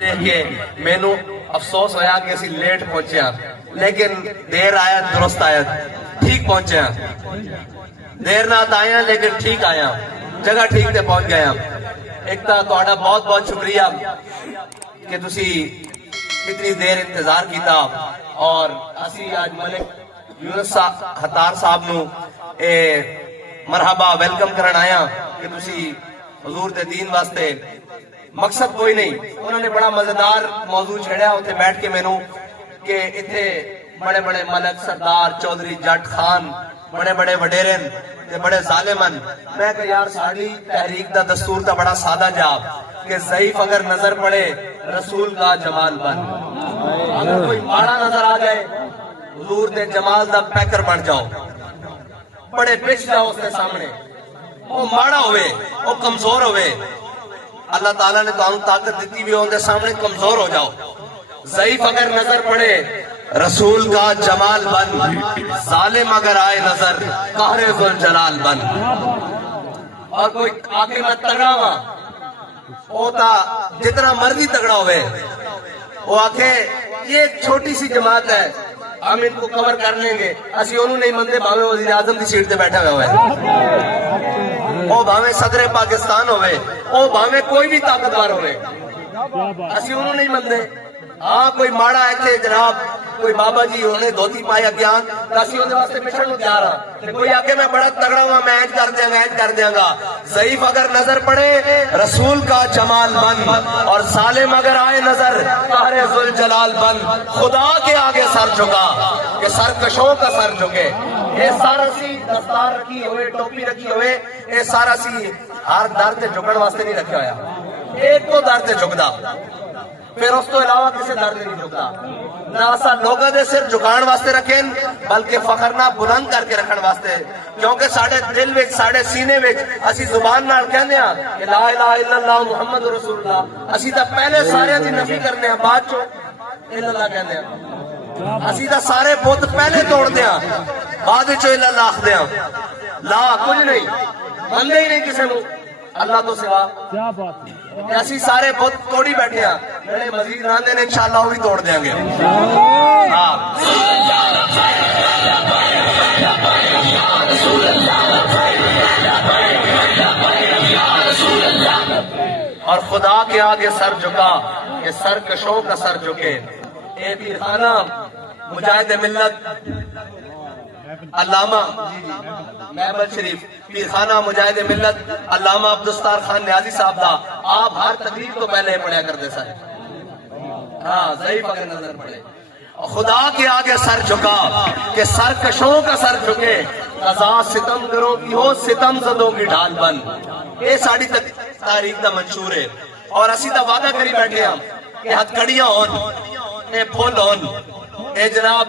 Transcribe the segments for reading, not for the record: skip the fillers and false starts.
دیکھ کے مینوں افسوس ہویا کہ اسی لیٹ پہنچے ہیں، لیکن دیر آیا درست آیا، ٹھیک پہنچے ہیں، دیر نہ آئے ہیں لیکن ٹھیک آئے ہیں، جگہ ٹھیک تے پہنچ گئے ہیں۔ ایک تا تہاڈا بہت بہت شکریہ کہ تسی اتنی دیر انتظار کیتا، اور اسی آج ملک یونس ہتار صاحب نو مرحبا ویلکم کرن آیا کہ تسی حضور دے دین واسطے، مقصد کوئی نہیں، انہوں نے بڑا مزیدار موضوع چھڑیا اتنے بیٹھ کے مینوں کہ اتنے بڑے بڑے ملک سردار چودھری جٹ خان بڑے بڑے وڈیرن تے بڑے ظالمن، میں کہ یار ساڑی تحریک دا دستور دا بڑا سادہ جاب کہ ضعیف اگر نظر پڑے رسول کا جمال بن، اگر کوئی ماڑا نظر آ جائے حضور دے جمال دا پیکر بن جاؤ، بڑے پچھ جاؤ اس کے سامنے، وہ ماڑا ہوئے وہ کمزور ہوئے، اللہ تعالیٰ نے تو ہم طاقت دیتی بھی ان کے سامنے کمزور ہو جاؤ، ضعیف اگر نظر پڑے رسول کا جمال بن، ظالم اگر آئے نظر قہر ذوالجلال بن۔ اور کوئی آگے میں تگڑا ہوا ہوتا جتنا مرضی تگڑا ہوئے، وہ آکھے یہ ایک چھوٹی سی جماعت ہے ہم ان کو کور کر لیں گے، اسی انہوں نہیں مندے بھاوے وزیر اعظم دی سیٹ تے بیٹھا ہوئے او بھاوے صدر پاکستان ہوئے، او بھاوے کوئی بھی طاقتور ہوئے، اسی انہوں نہیں مندے۔ ہاں کوئی ماڑا ہے کہ جناب کوئی بابا جی انہیں دھوتی پایا گیان تو اسی انہیں واسطے پچھڑ نو تیار ہاں، کوئی آکے میں بڑا تگڑا ہوا میں اینج کر دیاں گا اینج کر دیاں گا، ضعیف اگر نظر پڑے رسول کا جمال بن، اور ظالم اگر آئے نظر قہر ذوالجلال بن۔ خدا کے آگے سر جھکا کہ سرکشوں کا سر جھکے، اے سارا سی دستار رکھی ہوئے ٹوپی رکھی ہوئے، اے سارا سی ہر در تے جھکن واسطے نہیں رکھا ہویا، ایک تو در تے جھکدا، پھر اس تو علاوہ کسی در تے نہیں جھکدا، نہ اسا لوگاں دے سر جھکان واسطے رکھیں بلکہ فخر نہ بلند کر کے رکھن واسطے، کیونکہ ساڑھے دل وچ ساڑھے سینے وچ اسی زبان نال کہندے ہاں کہ لا الہ الا اللہ محمد رسول اللہ، اسی تا پہلے سارے دی نفی کرنے ہیں بعد چو الا اللہ کہندے ہیں، اسی تا سارے بت پہلے توڑ دے ہاں بعد چو الا اللہ آکھ دے ہاں، لا کچھ نہیں مندے ہی نہیں کسی نو اللہ تو سوا، ایسی سارے بہت توڑی بیٹھے ہیں، میرے مزید راندے نے انشاءاللہ وہ بھی توڑ دیں گے۔ اور خدا کے آگے سر جھکا کہ سرکشوں کا سر جھکے۔ اے پیر خانہ مجاہد ملت علامہ محبل شریف پیر خانہ مجاہد ملت علامہ عبدالستار خان نیازی صاحب دا آپ ہر تقریب تو پہلے پڑھیا کرتے سارے، ہاں ضعیف اگر نظر پڑے خدا کے آگے سر جھکا کہ سرکشوں کا سر جھکے، قضا ستم گروں کی ہو ستم زدوں کی ڈھال بن۔ یہ ساڑی تاریخ دا منشور ہے، اور اسی دا وعدہ کری بیٹھے ہم کہ ہتھ کڑیاں ہون، اے پھول ہون، اے جناب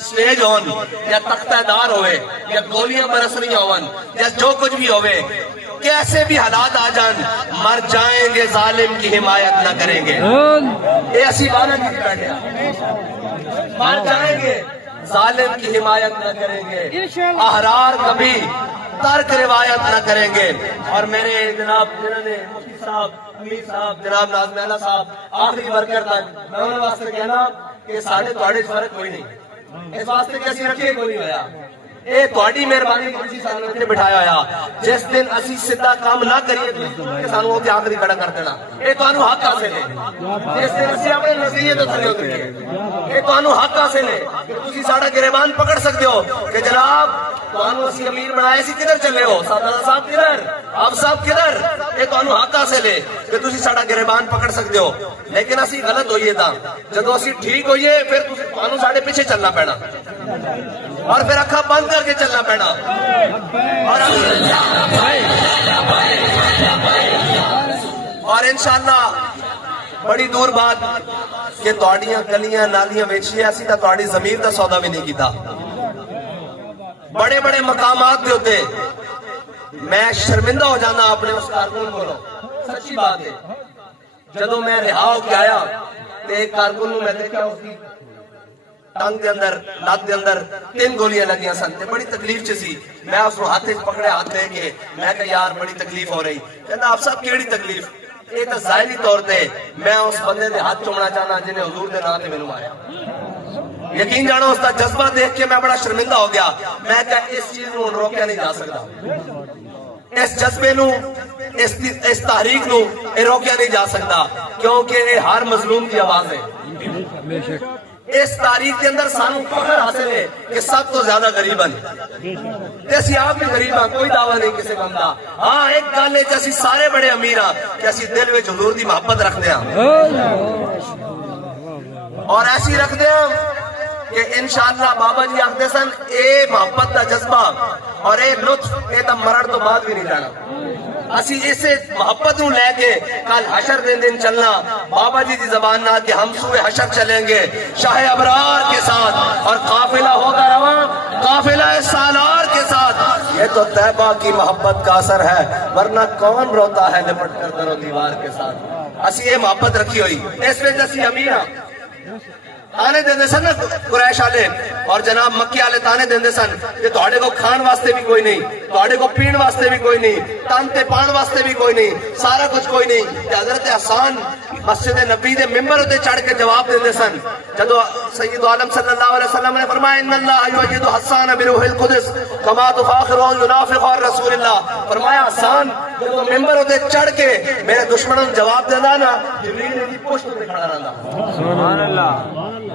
سٹیج ہون، یا تختہ دار ہوئے، یا گولیاں برس رہی ہون، یا جو کچھ بھی ہوئے، کیسے بھی حالات آ جان مر جائیں گے ظالم کی حمایت نہ کریں گے۔ اے اسی بانا کی بیٹھے ہیں، مر جائیں گے ظالم کی حمایت نہ کریں گے، احرار کبھی ترک روایت نہ کریں گے۔ اور میرے جناب جنہوں نے مفتی صاحب امیر صاحب جناب ناظم اعلیٰ صاحب آخری ورکر تک میں انہوں واسطے کہنا کہ ساڑھے توڑے فرق کوئی نہیں، اس واسطے کہ اسی رکھے کوئی نہیں ہویا، اے توڑی مہربانی کسی سانو اتنے بٹھایا ہویا، جس دن اسی سدھا کام نہ کریے کہ سانو وہ آخری کھڑا کر دینا، اے تو انہوں حق حاصل ہے، جس دن اسی اپنے نظریے تو تھلے اتریے، اے تو انہوں حق حاصل ہے کہ تسی ساڑھا گریبان پکڑ سکتے ہو کہ جناب تو انہوں اسی امیر بنائے سی کدھر چلے ہو، سادہ صاحب کدھر، آپ صاحب کدھر، اے تو انہوں حق حاصل ہے کہ تسی ساڑھا گریبان پکڑ سکتے ہو، لیکن اسی غلط ہوئیے تھا، جدو اسی ٹھیک ہوئیے پھر تو انہوں ساڑھے پیچھے چلنا پینا، اور پھر اکھا بند کر کے چلنا پینا، اور انشاءاللہ بڑی دور بات کہ توڑیاں گلیاں نالیاں ویچیے اسی تا توڑی ضمیر دا سودا بھی نہیں کیتا، بڑے بڑے مقامات دے ہوتے میں شرمندہ ہو جانا اپنے اس کارکن کو، سچی بات ہے، جدو میں رہا ہو کے آیا تو ایک کارکن میں دیکھا اس کی ٹانگ دے اندر لات دے اندر 3 گولیاں لگیاں سن تے بڑی تکلیف چ سی، میں اس کو ہاتھ پکڑے ہاتھ دے کے میں کہا یار بڑی تکلیف ہو رہی، کہنا آپ صاحب کیڑی تکلیف، یہ تو ظاہری طور پہ میں اس بندے دے ہاتھ چومنا چاہنا جنہیں حضور دے نام تے مینوں ماریا. یقین جانو اس کا جذبہ دیکھ کے میں بڑا شرمندہ ہو گیا. میں کہا اس چیز نو روکیا نہیں جا سکتا, اس جذبے نو اس تحریک نو روکیا نہیں جا سکتا, کیونکہ یہ ہر مظلوم کی آواز ہے. اس تاریخ کے اندر سانو فخر حاصل ہے کہ سب تو زیادہ غریب ہیں, اسی آپ بھی غریب ہیں, کوئی دعویٰ نہیں کسی کم دا. ہاں ایک گل ہے کہ اسی سارے بڑے امیر ہیں کہ اسی دل میں حضور دی محبت رکھتے ہیں, اور ایسی رکھتے ہیں کہ انشاءاللہ بابا جی آخدے سن اے محبت دا جذبہ اور اے لطف اے تا مرن تو بعد بھی نہیں جانا. اسی اسے محبت نو لے کے کل حشر دن چلنا بابا جی دی زبان نہ کہ ہم سوئے حشر چلیں گے شاہ ابرار کے ساتھ, اور قافلہ ہوگا رواں قافلہ سالار کے ساتھ. یہ تو طیبہ کی محبت کا اثر ہے, ورنہ کون روتا ہے لپٹ کر در و دیوار کے ساتھ. اسی یہ محبت رکھی ہوئی, اس وجہ سے امیر تانے دیندے سن نا قریش والے, اور جناب مکی والے تانے دیندے سن کہ تہاڈے کو کھان واسطے بھی کوئی نہیں, تہاڈے کو پین واسطے بھی کوئی نہیں, تن تے پان واسطے بھی کوئی نہیں, سارا کچھ کوئی نہیں. کہ حضرت حسان مسجد نبی دے ممبر تے چڑھ کے جواب دیندے سن جدو سید عالم صلی اللہ علیہ وسلم نے فرمایا ان اللہ یجد حسان بروح القدس کما تفاخر ینافق رسول اللہ. فرمایا حسان جدو ممبر تے چڑھ کے میرے دشمنوں جواب دیندا نا جبریل دی پشت تے کھڑا رہندا. سبحان اللہ.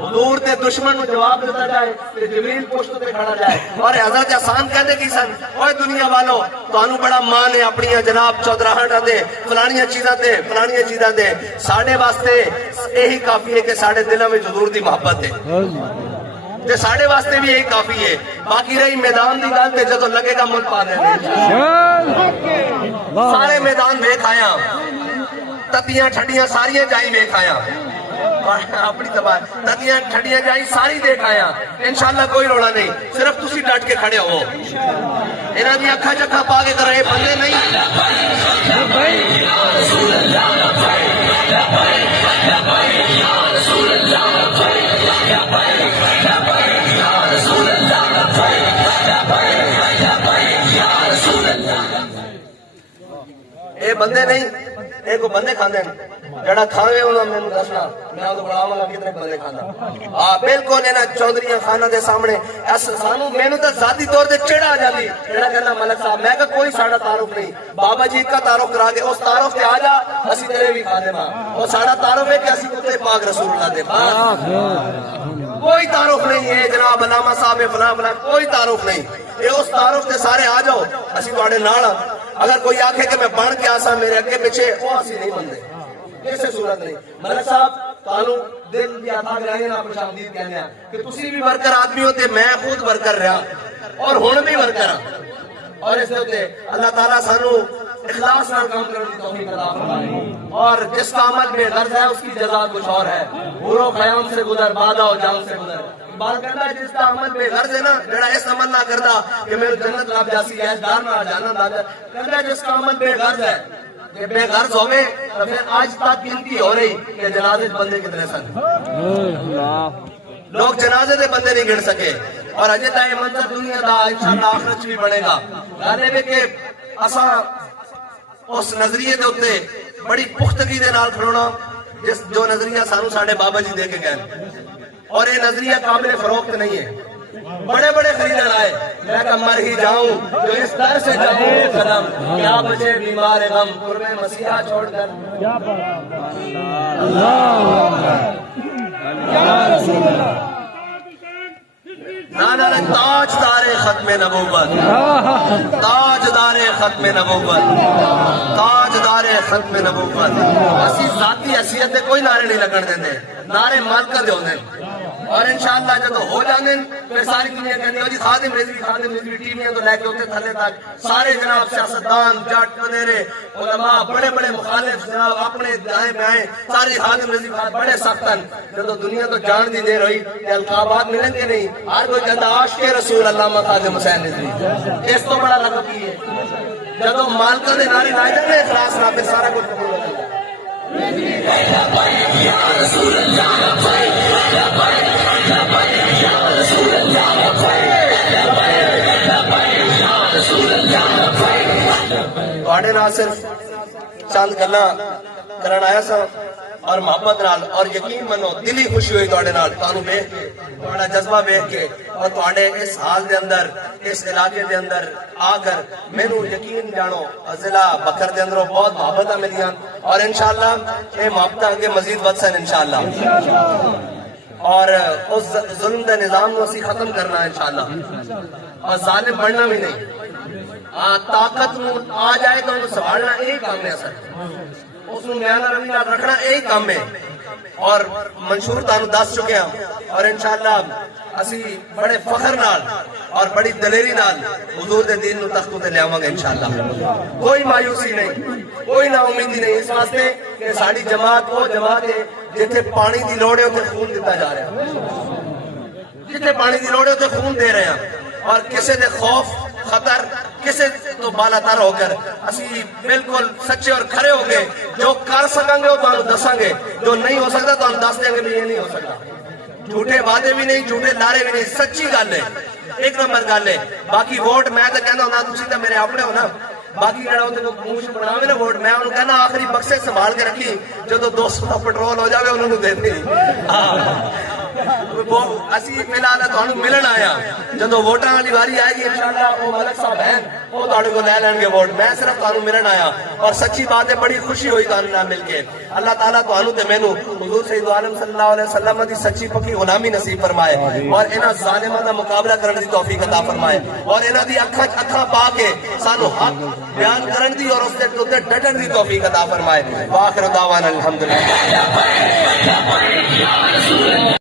حضور تے دشمن کو جواب دیتا جائے کہ جبریل پشت تے کھڑا جائے. اور حضرت حسان کہتے کی سن اوے دنیا والو تانوں بڑا مان ہے اپنی جناب چودراہٹاں تے فلانیاں چیزاں تے ساڈے واسطے یہی کافی ہے کہ ساڈے دلاں وچ حضور دی محبت ہے, تے ساڈے واسطے بھی یہی کافی ہے. باقی رہی میدان دی گل تے جدوں لگے گا ملک پا دیں سارے میدان ویکھ آیا, تتیاں ٹھڈیاں ساریاں جائی ویکھ آیا, اپنی تباہ تتیاں ٹھڈیاں جائی ساری دیکھ آیا. انشاءاللہ کوئی روڑا نہیں, صرف تسی ڈٹ کے کھڑے ہو. انہاں دی اکھاں چکھاں پا کے کر رہے بندے نہیں. اے بندے نہیں, اے کو بندے کھاندے ہیں جڑا کھاوے انہاں میں دسنا میں تو بڑاواں گا کتنے بندے کھاندا. ہاں بالکل انہاں چودھریاں خانہ دے سامنے اس سانو مینوں تے ذاتی طور تے چڑھ آ جاندی جڑا کہندا ملک صاحب میں کہ کوئی ساڈا تعارف نہیں, بابا جی کا تعارف کرا کے اس تعارف تے آ جا اسی تیرے بھی کھا دیواں. اور ساڈا تعارف ہے کہ اسی کتے پاک رسول اللہ دے پاس کوئی تعارف نہیں ہے جناب علامہ صاحب فلاں فلاں کوئی تعارف نہیں. یہ اس تعارف تے سارے آ جاؤ اسی تواڈے نال. اگر کوئی آکھے کہ میں بن کے آسا میرے اگے پیچھے وہ اسی نہیں بندے کسی صورت نہیں. ملک صاحب تانوں دل دی عطا کرائی نا خوش آمدید کہنے ہیں کہ تسی بھی ورکر آدمی ہوتے میں خود ورکر رہا اور ہن بھی ورکر ہاں, اور اس دے اللہ تعالیٰ سانو اخلاص نال کام کرنے کی توفیق عطا فرمائے. اور جس کا عمل بے غرض ہے اس کی جزا کچھ اور ہے. حور و خیام سے گزر بادہ و جام سے گزر. بات کرتا ہے جس کا عمل بے غرض ہے نا جڑا اس عمل نہ کرتا کہ میرے جنت لب جاسی ہے دار نہ جانا نہ کرتا ہے جس کا عمل بے غرض ہے. کہ بے غرض ہوئے تو پھر آج تک گنتی ہو رہی کہ جنازے بندے کتنے سن, لوگ جنازے دے بندے نہیں گن سکے. اور اجے تائیں منظر دنیا دا انشاءاللہ آخرت بھی بڑھے گا. غالب ہے کہ اساں اس نظریے دے اوتے بڑی پختگی دے نال کھڑونا جس جو نظریہ سانو ساڈے بابا جی دے کے گئے, اور یہ نظریہ قابل فروخت نہیں ہے. بڑے بڑے خریدار آئے میں کہ مر ہی جاؤں جو اس در سے جاؤں قدم کیا بچے بیمار غم قرب مسیحا چھوڑ کر. نانا تاجدار ختم نبوت, تاجدار ختم نبوت, تاجدار ختم نبوت. اسی ذاتی حیثیت کوئی نعرے نہیں لگن دیندے, نعرے مالکہ دے ہوندے. اور انشاءاللہ جب ہو جانے پھر ساری دنیا کہنے ہو جی خادم رضوی ٹی ویاں تو لے کے ہوتے تھلے تک سارے جناب سیاستدان جٹ وغیرہ علماء بڑے بڑے مخالف جناب اپنے دائیں بائیں سارے خادم رضوی بڑے سخت ہیں. جب دنیا تو جان دی دیر ہوئی کہ القابات ملیں گے نہیں, ہر کوئی کہتا عاشق رسول علامہ خادم حسین رضوی. اس تو بڑا لقب کی ہے جب مالکہ دے نعرے لائے جانے اخلاص نہ پھر سارا کچھ قبول ہو جاتا ہے. صرف چند گلاں کرن آیا سا اور محبت نال اور یقین منو دلی خوشی ہوئی تواڈے نال تانوں ویکھ کے تہاڈا جذبہ ویکھ کے اور تواڈے اس حال دے اندر اس علاقے دے اندر آ کر مینوں یقین جانو ضلع بکر دے اندروں بہت محبتاں ملیاں اور انشاءاللہ یہ محبتاں اگے مزید ودسن انشاءاللہ اور اس ظلم دے نظام نو اسی ختم کرنا ہے انشاءاللہ اور ظالم بننا بھی نہیں طاقت نو آ جائے تو انہوں سنبھالنا یہی کام ہے سر اس نو میانہ روی نال رکھنا یہی کام ہے اور منشور تانوں دس چکے ہیں اور انشاءاللہ اسی بڑے فخر نال اور بڑی دلیری نال حضور دے دین نو تختوں تے لیاواں گے انشاءاللہ کوئی مایوسی نہیں کوئی نا امیدی نہیں اس واسطے کہ ساڈی جماعت وہ جماعت ہے جتھے پانی دی لوڑ ہے اوتھے خون دتا جا رہا ہے جتھے پانی دی لوڑ ہے اوتھے خون دے رہے ہیں اور کسے دے خوف خطر کسے تو بالا تر ہو کر اسی بالکل سچے اور کھڑے ہو گئے جو کر سکیں گے وہ تانوں دساں گے جو نہیں ہو سکتا تو ہم دس دیں گے بھی یہ نہیں ہو سکتا جھوٹے وعدے بھی نہیں جھوٹے نعرے بھی نہیں سچی گل ہے ایک نمبر گل ہے باقی ووٹ میں تو کہنا ہونا تسی تو میرے اپنے ہو نا باقی جڑا ہوتے منہ بناوے نا ووٹ میں انہوں کہنا آخری بکسے سنبھال کے رکھی جدو 200 کا پٹرول ہو جاوے انہوں دے دی اسی فی الحال تانوں ملن آیا جدو ووٹاں والی واری آئے گی انشاءاللہ وہ ملک صاحب ہیں وہ تہاڈے کو لے لین گے ووٹ میں صرف تانوں ملن آیا اور سچی بات ہے بڑی خوشی ہوئی تانوں نال مل کے اللہ تعالیٰ تانوں تے مینوں حضور سید عالم صلی اللہ علیہ وسلم دی سچی پکی غلامی نصیب فرمائے اور انہاں ظالماں دا مقابلہ کرن دی توفیق عطا فرمائے اور انہاں دی اکھاں پا کے سانوں حق بیان کرن دی اور اس دے تے ڈٹن دی توفیق عطا فرمائے واخر دعوانا الحمدللہ